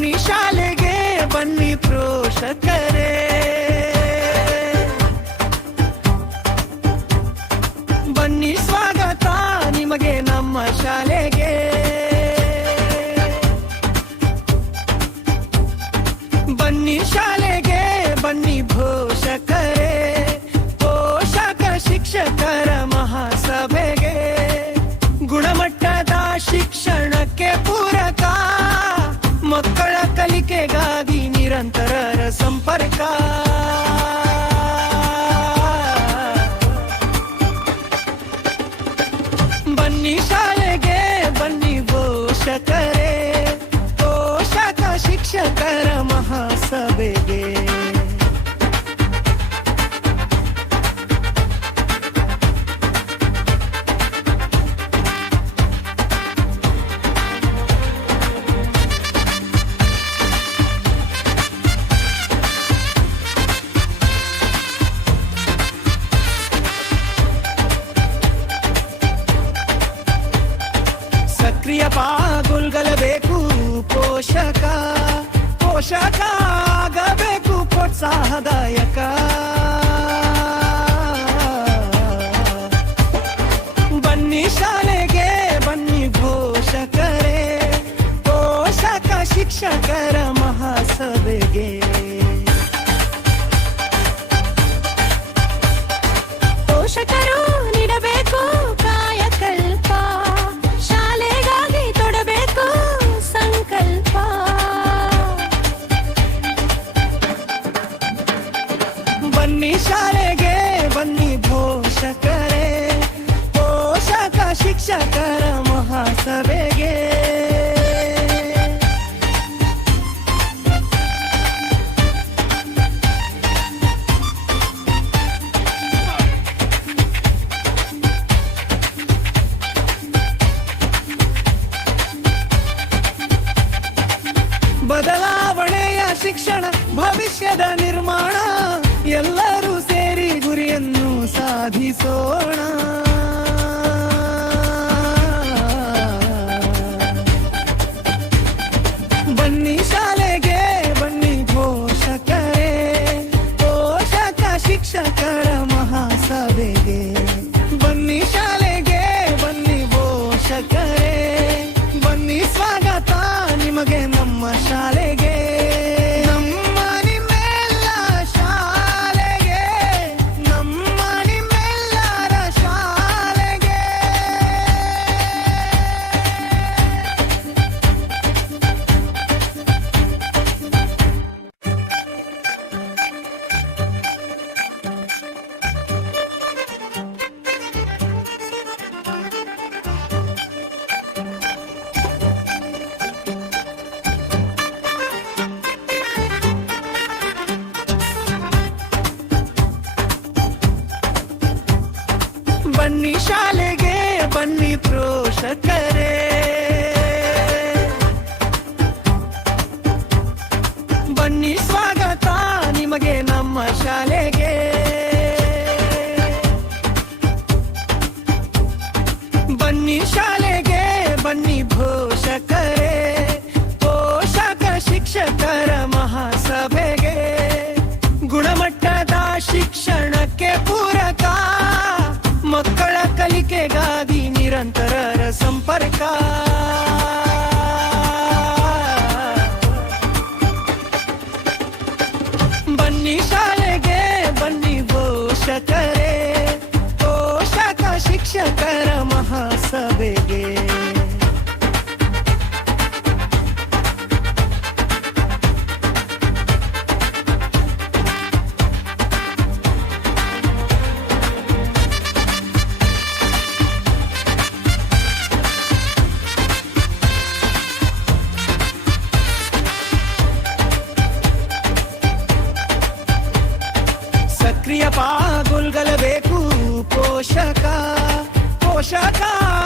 ಬನ್ನಿ ಶಾಲೆಗೆ ಬನ್ನಿ ಪೋಷಕರೇ, ಬನ್ನಿ ಸ್ವಾಗತ ನಿಮಗೆ ನಮ್ಮ ಶಾಲೆಗೆ. ಬನ್ನಿ ಶಾಲೆಗೆ ಬನ್ನಿ ಪೋಷಕರೇ, ಪೋಷಕ ಶಿಕ್ಷಕರ ಮಹಾಸಭೆಗೆ. ಗುಣಮಟ್ಟದ ಶಿಕ್ಷಣಕ್ಕೆ ಪೂರಕ, ಮಕ್ಕಳ ಕಲಿಕೆಗಾಗಿ ನಿರಂತರ ಸಂಪರ್ಕ. ಬನ್ನಿ ಶಾಲೆಗೆ ಬನ್ನಿ ಪೋಷಕರೇ, ಪೋಷಕ ಶಿಕ್ಷಕರ ಮಹಾಸಭೆಗೆ. ಸಕ್ರಿಯ ಪಾಲ್ಗೊಳ್ಳಬೇಕು ಪೋಷಕ, ಪೋಷಕ ಆಗಬೇಕು ಪ್ರೋತ್ಸಾಹದಾಯಕ. ಬನ್ನಿ ಶಾಲೆಗೆ ಬನ್ನಿ ಪೋಷಕರೇ, ಪೋಷಕ ಶಿಕ್ಷಕರ ಮಹಾಸಭೆಗೆ. ಪೋಷಕರು ನೀಡಬೇಕು ಕಾಯಕಲ್ಪ, ಶಾಲೆಗಾಗಿ ತೊಡಬೇಕು ಸಂಕಲ್ಪ. ಬನ್ನಿ ಶಾಲೆಗೆ ಬನ್ನಿ ಪೋಷಕರೇ, ಪೋಷಕ ಶಿಕ್ಷಕರ ಮಹಾಸಭೆಗೆ. ಬದಲಾವಣೆಯ ಶಿಕ್ಷಣ ಭವಿಷ್ಯದ ನಿರ್ಮಾಣ, ಎಲ್ಲರೂ ಸೇರಿ ಗುರಿಯನ್ನು ಸಾಧಿಸೋಣ. ಬನ್ನಿ ಶಾಲೆಗೆ ಬನ್ನಿ ಪೋಷಕರೇ, ಪೋಷಕ ಶಿಕ್ಷಕರ ಮಹಾಸಭೆಗೆ. ಬನ್ನಿ ಶಾಲೆಗೆ ಬನ್ನಿ ಪೋಷಕರೇ, ಬನ್ನಿ ಸ್ವಾಗತ ನಿಮಗೆ ನಮ್ಮ ಶಾಲೆಗೆ. ನಮ್ಮ ನಿಮ್ಮೆಲ್ಲ ಶಾಲೆಗೆ, ನಮ್ಮ ನಿಮ್ಮೆಲ್ಲರ ಶಾಲೆಗೆ. ಬನ್ನಿ ಶಾಲೆಗೆ ಬನ್ನಿ ಪೋಷಕರೇ, ಬನ್ನಿ ಸ್ವಾಗತ ನಿಮಗೆ ನಮ್ಮ ಶಾಲೆಗೆ. ಬನ್ನಿ ಶಾಲೆಗೆ ಬನ್ನಿ ಪೋಷಕರೇ, ಪೋಷಕ ಶಿಕ್ಷಕರ ಮಹಾಸಭೆಗೆ. ಗುಣಮಟ್ಟದ ಶಿಕ್ಷಣಕ್ಕೆ ಪೂರಕ, ಮಕ್ಕಳ ಕಲಿಕೆಗಾಗಿ ನಿರಂತರ ಸಂಪರ್ಕ. ಬನ್ನಿ ಶಾಲೆಗೆ ಬನ್ನಿ ಪೋಷಕರೇ, ಪೋಷಕ ಶಿಕ್ಷಕರ ಮಹಾಸಭೆಗೆ. ಸಕ್ರಿಯ ಪಾಲ್ಗೊಳ್ಳಬೇಕು ಪೋಷಕ, ಪೋಷಕ